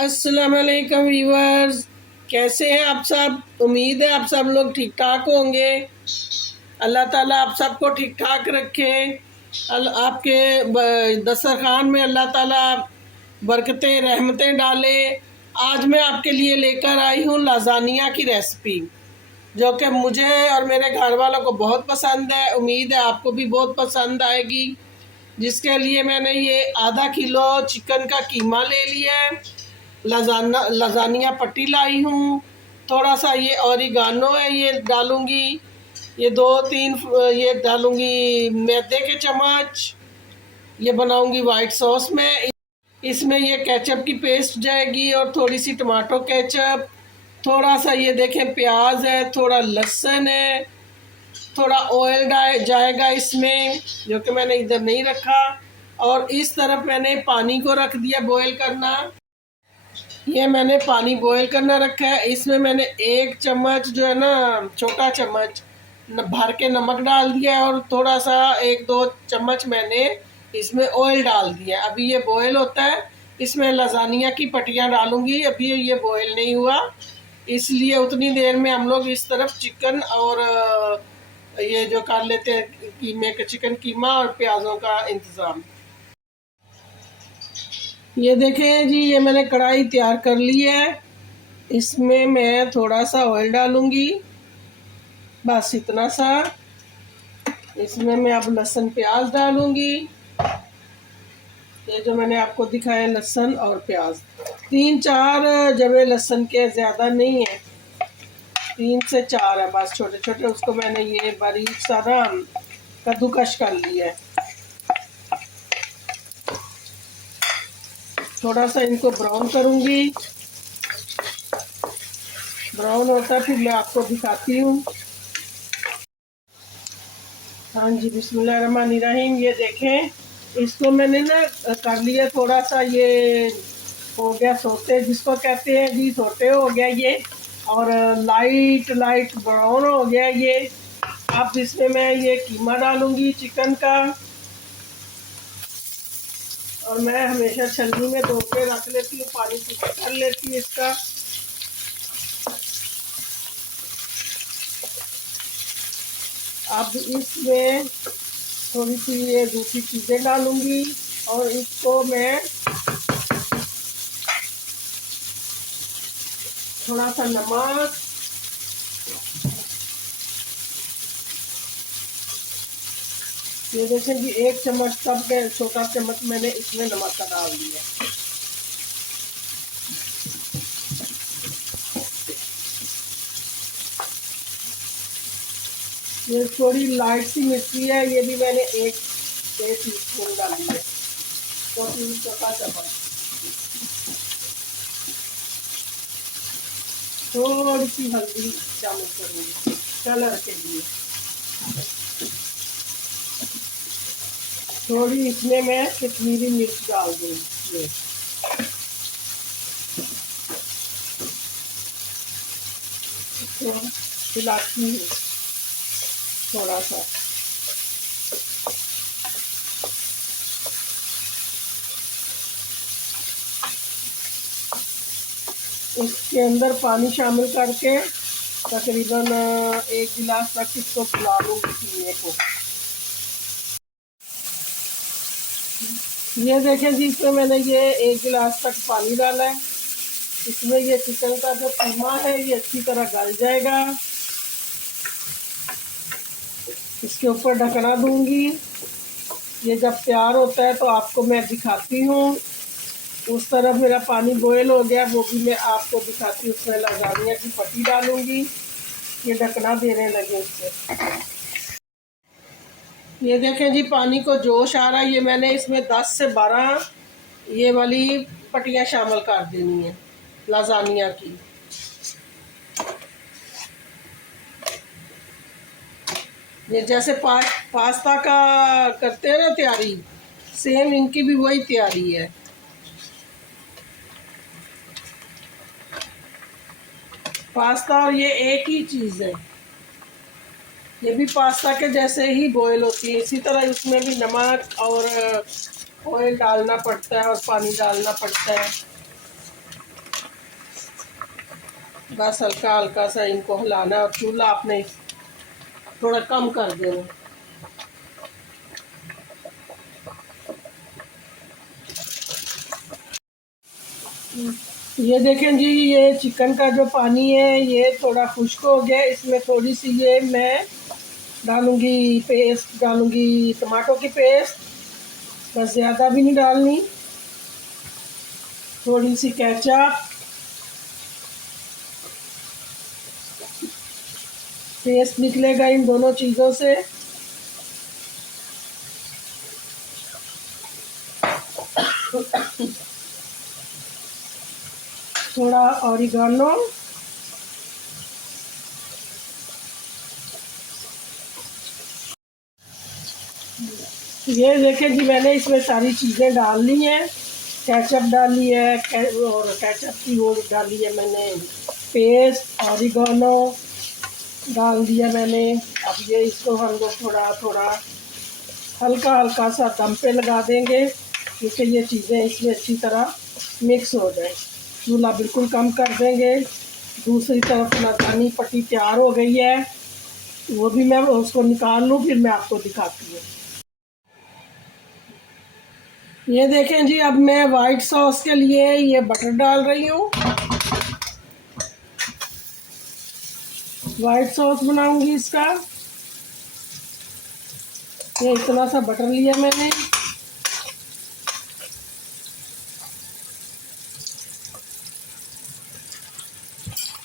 अस्सलाम वालेकुम व्यूअर्स, कैसे हैं आप सब। उम्मीद है आप सब लोग ठीक ठाक होंगे। अल्लाह ताला आप सबको ठीक ठाक रखे। आपके दस्तरखान में अल्लाह ताला बरकतें रहमतें डाले। आज मैं आपके लिए लेकर आई हूँ लाजानिया की रेसिपी, जो कि मुझे और मेरे घर वालों को बहुत पसंद है। उम्मीद है आपको भी बहुत पसंद आएगी। जिसके लिए मैंने ये आधा किलो चिकन का कीमा ले लिया है। लजानिया पट्टी लाई हूँ। थोड़ा सा ये ऑरिगानो है, ये डालूंगी। ये 2-3 ये डालूंगी मैदे के चम्मच। ये बनाऊंगी वाइट सॉस में। इसमें ये केचप की पेस्ट जाएगी और थोड़ी सी टमाटो केचप। थोड़ा सा ये देखें प्याज है, थोड़ा लहसुन है, थोड़ा ऑयल जाएगा इसमें, जो कि मैंने इधर नहीं रखा। और इस तरफ मैंने पानी को रख दिया बॉयल करना। ये मैंने पानी बॉयल करना रखा है। इसमें मैंने 1 चम्मच जो है ना, छोटा चम्मच भर के नमक डाल दिया है और थोड़ा सा 1-2 चम्मच मैंने इसमें ऑयल डाल दिया। अभी ये बॉयल होता है। इसमें लजानिया की पट्टियाँ डालूंगी। अभी ये बॉयल नहीं हुआ, इसलिए उतनी देर में हम लोग इस तरफ चिकन और ये जो कर लेते हैं कीमे का, चिकन कीमा और प्याज़ों का इंतज़ाम। ये देखें जी, ये मैंने कढ़ाई तैयार कर ली है। इसमें मैं थोड़ा सा ऑयल डालूंगी, बस इतना सा। इसमें मैं अब लहसुन प्याज डालूंगी। ये जो मैंने आपको दिखाया लहसुन और प्याज, 3-4 जवे लहसुन के, ज़्यादा नहीं है, 3 से 4 है बस, छोटे छोटे। उसको मैंने ये बारीक सारा कद्दूकश कर लिया है। थोड़ा सा इनको ब्राउन करूंगी। ब्राउन होता है फिर मैं आपको दिखाती हूँ। हाँ जी, बिस्मिल्लाहिर्रहमानिर्रहीम। ये देखें, इसको मैंने ना कर लिया थोड़ा सा, ये हो गया सोते जिसको कहते हैं जी, सोते हो गया ये। और लाइट लाइट ब्राउन हो गया ये। अब इसमें मैं ये कीमा डालूंगी चिकन का। और मैं हमेशा छलनी में धो के रख लेती हूँ, पानी कर लेती हूँ इसका। अब इसमें थोड़ी सी ये दूसरी चीज़ें डालूंगी और इसको मैं थोड़ा सा नमक, ये देखें कि 1 चम्मच सब के छोटा चम्मच मैंने इसमें नमक का डाल दिया। ये थोड़ी लाइट सी मिर्ची है, ये भी मैंने 1 टीस्पून डाली है, छोटा चम्मच। थोड़ी सी हल्दी शामिल करूँगी कलर के लिए। थोड़ी इसमें मैं कश्मीरी मिर्च डाल दूँगी। हिलाती हूँ थोड़ा सा। इसके अंदर पानी शामिल करके तकरीबन 1 गिलास तक इसको फुला लूँगी कीमे को। ये देखें जी, इसमें मैंने ये 1 गिलास तक पानी डाला है। इसमें ये चिकन का जो कीमा है ये अच्छी तरह गल जाएगा। इसके ऊपर ढकना दूंगी। ये जब तैयार होता है तो आपको मैं दिखाती हूँ। उस तरफ मेरा पानी बॉयल हो गया, वो भी मैं आपको दिखाती हूँ। उसमें लजानिया की पट्टी डालूंगी। ये ढकना देने लगे उससे। ये देखें जी, पानी को जोश आ रहा है। ये मैंने इसमें 10 से 12 ये वाली पट्टियाँ शामिल कर देनी है लाजानिया की। ये जैसे पास्ता का करते हैं ना तैयारी, सेम इनकी भी वही तैयारी है। पास्ता और ये एक ही चीज़ है। ये भी पास्ता के जैसे ही बॉयल होती है। इसी तरह इसमें भी नमक और ऑयल डालना पड़ता है और पानी डालना पड़ता है। बस हल्का हल्का सा इनको हिलाना है और चूल्हा आपने थोड़ा कम कर देना। ये देखें जी, ये चिकन का जो पानी है ये थोड़ा खुश्क हो गया। इसमें थोड़ी सी ये मैं डालूंगी, पेस्ट डालूंगी, टमाटो की पेस्ट, बस ज़्यादा भी नहीं डालनी। थोड़ी सी केचप, टेस्ट निकलेगा इन दोनों चीज़ों से। थोड़ा ऑरिगानो, ये देखें जी मैंने इसमें सारी चीज़ें डाल ली हैं। केचप डाली है और केचप की वो डाली है मैंने पेस्ट, ऑरिगानो डाल दिया मैंने। अब ये इसको हम लोग थोड़ा थोड़ा हल्का हल्का सा दम पे लगा देंगे, क्योंकि ये चीज़ें इसमें अच्छी तरह मिक्स हो जाए। चूल्हा बिल्कुल कम कर देंगे। दूसरी तरफ लसानी पट्टी तैयार हो गई है, वो भी मैं उसको निकाल लूँ फिर मैं आपको दिखाती हूँ। ये देखें जी, अब मैं वाइट सॉस के लिए ये बटर डाल रही हूँ। वाइट सॉस बनाऊंगी इसका। ये इतना सा बटर लिया मैंने।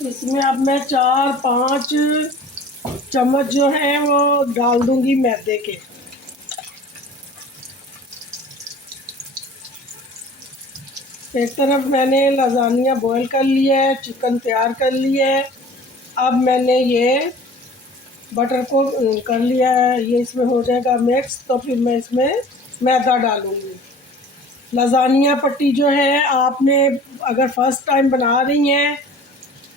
इसमें अब मैं 4-5 चम्मच जो है वो डाल दूंगी मैदे के। एक तरफ मैंने लजानिया बॉईल कर लिया है, चिकन तैयार कर लिया है। अब मैंने ये बटर को कर लिया है, ये इसमें हो जाएगा मिक्स, तो फिर मैं इसमें मैदा डालूंगी। लजानिया पट्टी जो है आपने अगर फर्स्ट टाइम बना रही हैं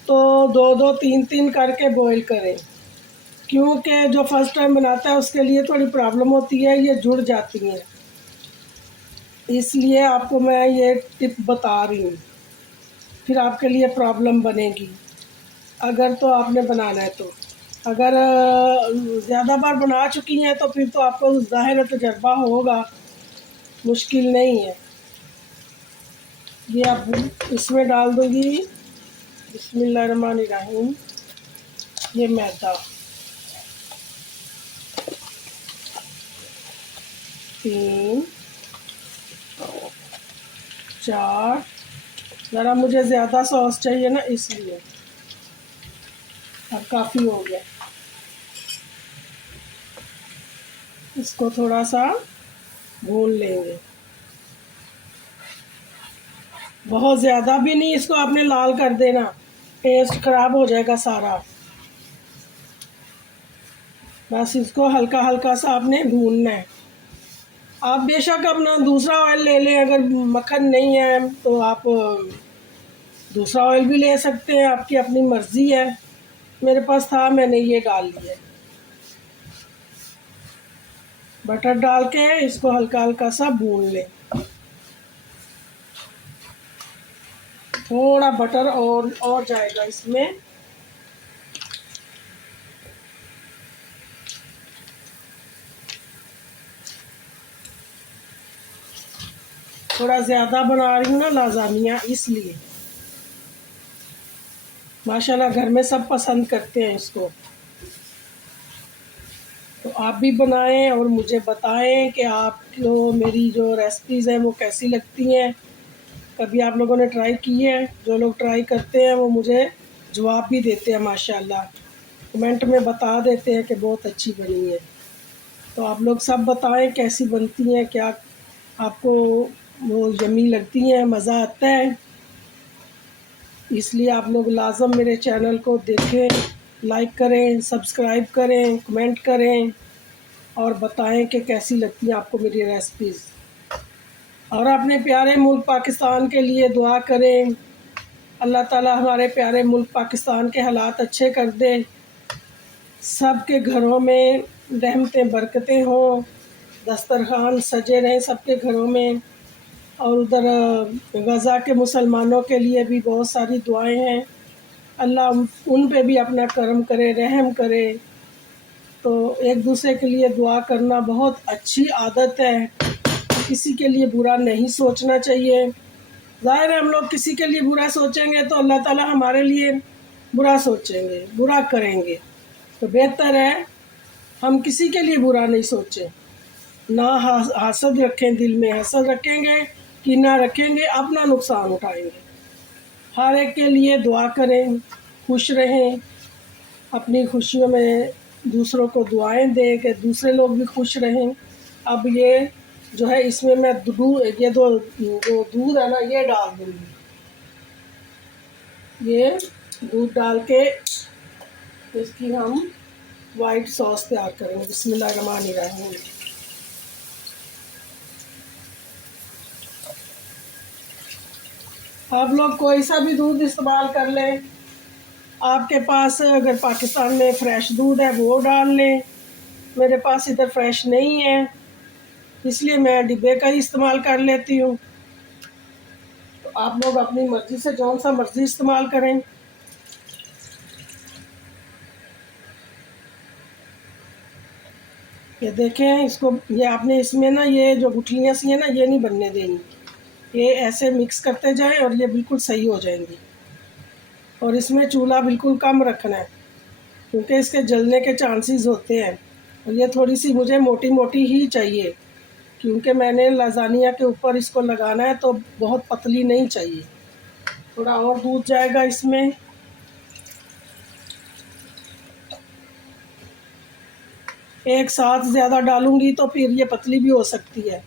तो 2-2 3-3 करके बॉईल करें, क्योंकि जो फर्स्ट टाइम बनाता है उसके लिए थोड़ी प्रॉब्लम होती है, ये जुड़ जाती हैं। इसलिए आपको मैं ये टिप बता रही हूँ, फिर आपके लिए प्रॉब्लम बनेगी अगर तो आपने बनाना है तो। अगर ज़्यादा बार बना चुकी हैं तो फिर तो आपको ज़ाहिर है तजर्बा होगा, मुश्किल नहीं है। ये अब इसमें डाल दूँगी बिस्मिल्लाहिर्रहमानिर्रहीम ये मैदा। 3 4, ज़रा मुझे ज़्यादा सॉस चाहिए ना इसलिए। अब काफ़ी हो गया, इसको थोड़ा सा भून लेंगे। बहुत ज़्यादा भी नहीं इसको आपने लाल कर देना, टेस्ट ख़राब हो जाएगा सारा। बस इसको हल्का हल्का सा आपने भूनना है। आप बेशक अपना दूसरा ऑयल ले लें, अगर मक्खन नहीं है तो आप दूसरा ऑयल भी ले सकते हैं, आपकी अपनी मर्ज़ी है। मेरे पास था, मैंने ये डाल लिया। बटर डाल के इसको हल्का हल्का सा भून लें। थोड़ा बटर और जाएगा इसमें। थोड़ा ज़्यादा बना रही हूँ ना लाज़ानिया, इसलिए। माशाल्लाह घर में सब पसंद करते हैं इसको, तो आप भी बनाएं और मुझे बताएं कि आपको मेरी जो रेसिपीज़ हैं वो कैसी लगती हैं। कभी आप लोगों ने ट्राई की है? जो लोग ट्राई करते हैं वो मुझे जवाब भी देते हैं माशाल्लाह, कमेंट में बता देते हैं कि बहुत अच्छी बनी है। तो आप लोग सब बताएं कैसी बनती हैं, क्या आपको वो यमी लगती हैं, मज़ा आता है। इसलिए आप लोग लाजम मेरे चैनल को देखें, लाइक करें, सब्सक्राइब करें, कमेंट करें और बताएं कि कैसी लगती है आपको मेरी रेसिपीज़। और अपने प्यारे मुल्क पाकिस्तान के लिए दुआ करें, अल्लाह ताला हमारे प्यारे मुल्क पाकिस्तान के हालात अच्छे कर दे, सब के घरों में रहमतें बरकतें हों, दस्तरखान सजे रहें सबके घरों में। और उधर गज़ा के मुसलमानों के लिए भी बहुत सारी दुआएं हैं, अल्लाह उन पे भी अपना करम करे, रहम करे। तो एक दूसरे के लिए दुआ करना बहुत अच्छी आदत है, किसी के लिए बुरा नहीं सोचना चाहिए। ज़ाहिर है हम लोग किसी के लिए बुरा सोचेंगे तो अल्लाह ताला हमारे लिए बुरा सोचेंगे, बुरा करेंगे। तो बेहतर है हम किसी के लिए बुरा नहीं सोचें, ना हसद रखें, दिल में हसद रखेंगे, कीना रखेंगे, अपना नुकसान उठाएंगे। हर एक के लिए दुआ करें, खुश रहें, अपनी खुशियों में दूसरों को दुआएं दें कि दूसरे लोग भी खुश रहें। अब ये जो है इसमें मैं ये दो जो दूध है ना ये डाल दूँगी। ये दूध डाल के इसकी हम वाइट सॉस तैयार करेंगे। बिस्मिल्लाहिर्रहमानिर्रहीम। आप लोग कोई सा भी दूध इस्तेमाल कर लें, आपके पास अगर पाकिस्तान में फ़्रेश दूध है वो डाल लें। मेरे पास इधर फ्रेश नहीं है इसलिए मैं डिब्बे का ही इस्तेमाल कर लेती हूँ। तो आप लोग अपनी मर्ज़ी से जौन सा मर्ज़ी इस्तेमाल करें। ये देखें इसको, ये आपने इसमें ना ये जो गुठलियाँ सी हैं ना ये नहीं बनने देनी, ये ऐसे मिक्स करते जाएं और ये बिल्कुल सही हो जाएंगी। और इसमें चूल्हा बिल्कुल कम रखना है क्योंकि इसके जलने के चांसेस होते हैं। और ये थोड़ी सी मुझे मोटी मोटी ही चाहिए क्योंकि मैंने लाजानिया के ऊपर इसको लगाना है, तो बहुत पतली नहीं चाहिए। थोड़ा और दूध जाएगा इसमें। एक साथ ज़्यादा डालूंगी तो फिर ये पतली भी हो सकती है,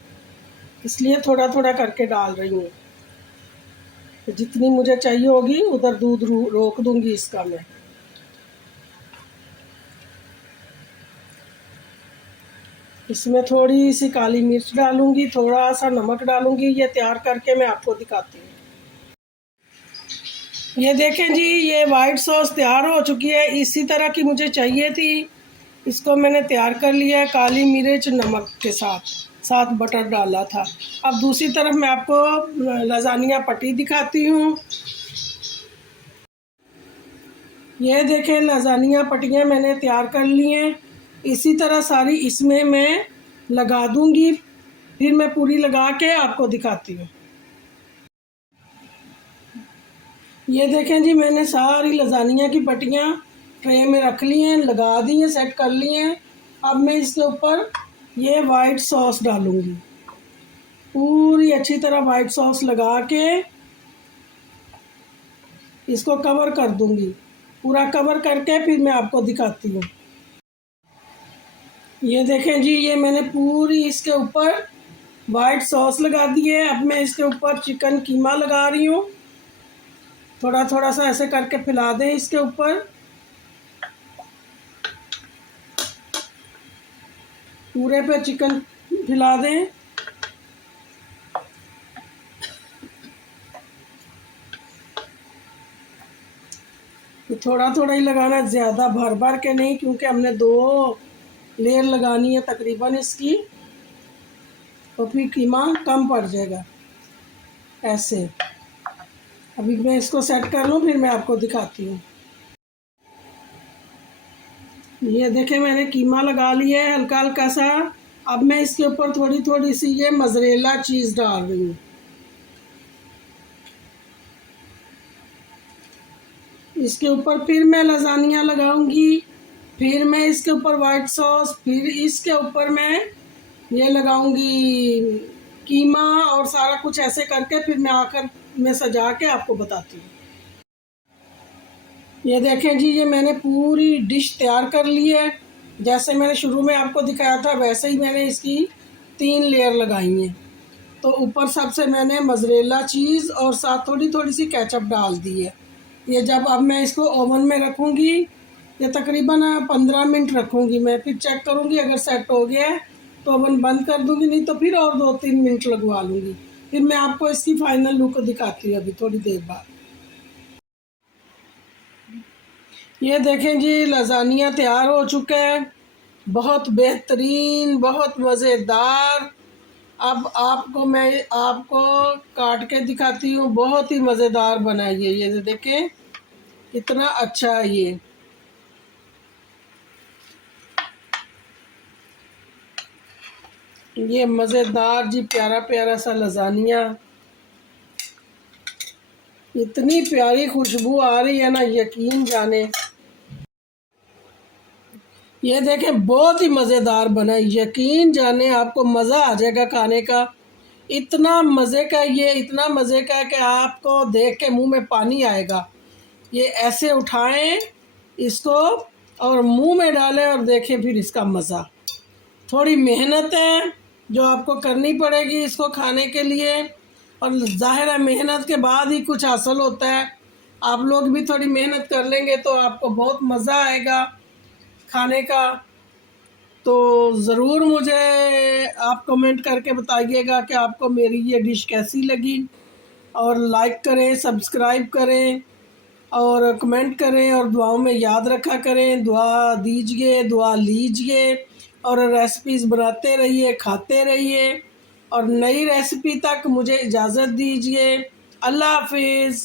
इसलिए थोड़ा थोड़ा करके डाल रही हूँ। तो जितनी मुझे चाहिए होगी उधर दूध रोक दूंगी इसका मैं। इसमें थोड़ी सी काली मिर्च डालूंगी, थोड़ा सा नमक डालूंगी। ये तैयार करके मैं आपको दिखाती हूँ। ये देखें जी, ये वाइट सॉस तैयार हो चुकी है। इसी तरह की मुझे चाहिए थी, इसको मैंने तैयार कर लिया है काली मिर्च नमक के साथ बटर डाला था। अब दूसरी तरफ मैं आपको लजानिया पट्टी दिखाती हूँ। ये देखें लजानिया पट्टियाँ मैंने तैयार कर ली हैं। इसी तरह सारी इसमें मैं लगा दूंगी, फिर मैं पूरी लगा के आपको दिखाती हूँ। ये देखें जी, मैंने सारी लजानिया की पट्टियाँ ट्रे में रख ली हैं, लगा दी हैं, सेट कर ली हैं। अब मैं इसके ऊपर ये वाइट सॉस डालूँगी, पूरी अच्छी तरह वाइट सॉस लगा के इसको कवर कर दूँगी। पूरा कवर करके फिर मैं आपको दिखाती हूँ। ये देखें जी, ये मैंने पूरी इसके ऊपर वाइट सॉस लगा दी है। अब मैं इसके ऊपर चिकन कीमा लगा रही हूँ। थोड़ा थोड़ा सा ऐसे करके फैला दें इसके ऊपर। पूरे पे चिकन फैला दें। थोड़ा थोड़ा ही लगाना, ज़्यादा भर भर के नहीं, क्योंकि हमने 2 लेयर लगानी है तकरीबन इसकी, तो फिर कीमा कम पड़ जाएगा। ऐसे अभी मैं इसको सेट कर लूँ फिर मैं आपको दिखाती हूँ। ये देखें मैंने कीमा लगा लिया है हल्का हल्का सा। अब मैं इसके ऊपर थोड़ी थोड़ी सी ये मोज़रेला चीज़ डाल रही हूँ। इसके ऊपर फिर मैं लजानिया लगाऊंगी, फिर मैं इसके ऊपर वाइट सॉस, फिर इसके ऊपर मैं ये लगाऊंगी कीमा, और सारा कुछ ऐसे करके फिर मैं आकर मैं सजा के आपको बताती हूँ। ये देखें जी, ये मैंने पूरी डिश तैयार कर ली है। जैसे मैंने शुरू में आपको दिखाया था वैसे ही मैंने इसकी 3 लेयर लगाई हैं। तो ऊपर सबसे मैंने मोज़रेला चीज़ और साथ थोड़ी थोड़ी सी केचप डाल दी है। ये जब अब मैं इसको ओवन में रखूँगी, ये तकरीबन 15 मिनट रखूँगी मैं, फिर चेक करूँगी अगर सेट हो गया है तो ओवन बंद कर दूँगी, नहीं तो फिर और 2-3 मिनट लगवा लूँगी। फिर मैं आपको इसकी फ़ाइनल लुक दिखाती हूँ अभी थोड़ी देर बाद। ये देखें जी, लजानिया तैयार हो चुका है, बहुत बेहतरीन, बहुत मज़ेदार। अब आपको काट के दिखाती हूँ, बहुत ही मज़ेदार बना है ये देखें। कितना अच्छा है ये मज़ेदार जी प्यारा प्यारा सा लजानिया। इतनी प्यारी खुशबू आ रही है ना, यकीन जाने। ये देखें बहुत ही मज़ेदार बना है, यकीन जाने आपको मज़ा आ जाएगा खाने का। इतना मज़े का ये, इतना मज़े का है कि आपको देख के मुंह में पानी आएगा। ये ऐसे उठाएं इसको और मुंह में डालें और देखें फिर इसका मज़ा। थोड़ी मेहनत है जो आपको करनी पड़ेगी इसको खाने के लिए, और ज़ाहिर है मेहनत के बाद ही कुछ हासिल होता है। आप लोग भी थोड़ी मेहनत कर लेंगे तो आपको बहुत मज़ा आएगा खाने का। तो ज़रूर मुझे आप कमेंट करके बताइएगा कि आपको मेरी ये डिश कैसी लगी, और लाइक करें, सब्सक्राइब करें और कमेंट करें, और दुआओं में याद रखा करें। दुआ दीजिए, दुआ लीजिए, और रेसिपीज़ बनाते रहिए, खाते रहिए, और नई रेसिपी तक मुझे इजाज़त दीजिए। अल्लाह हाफिज़।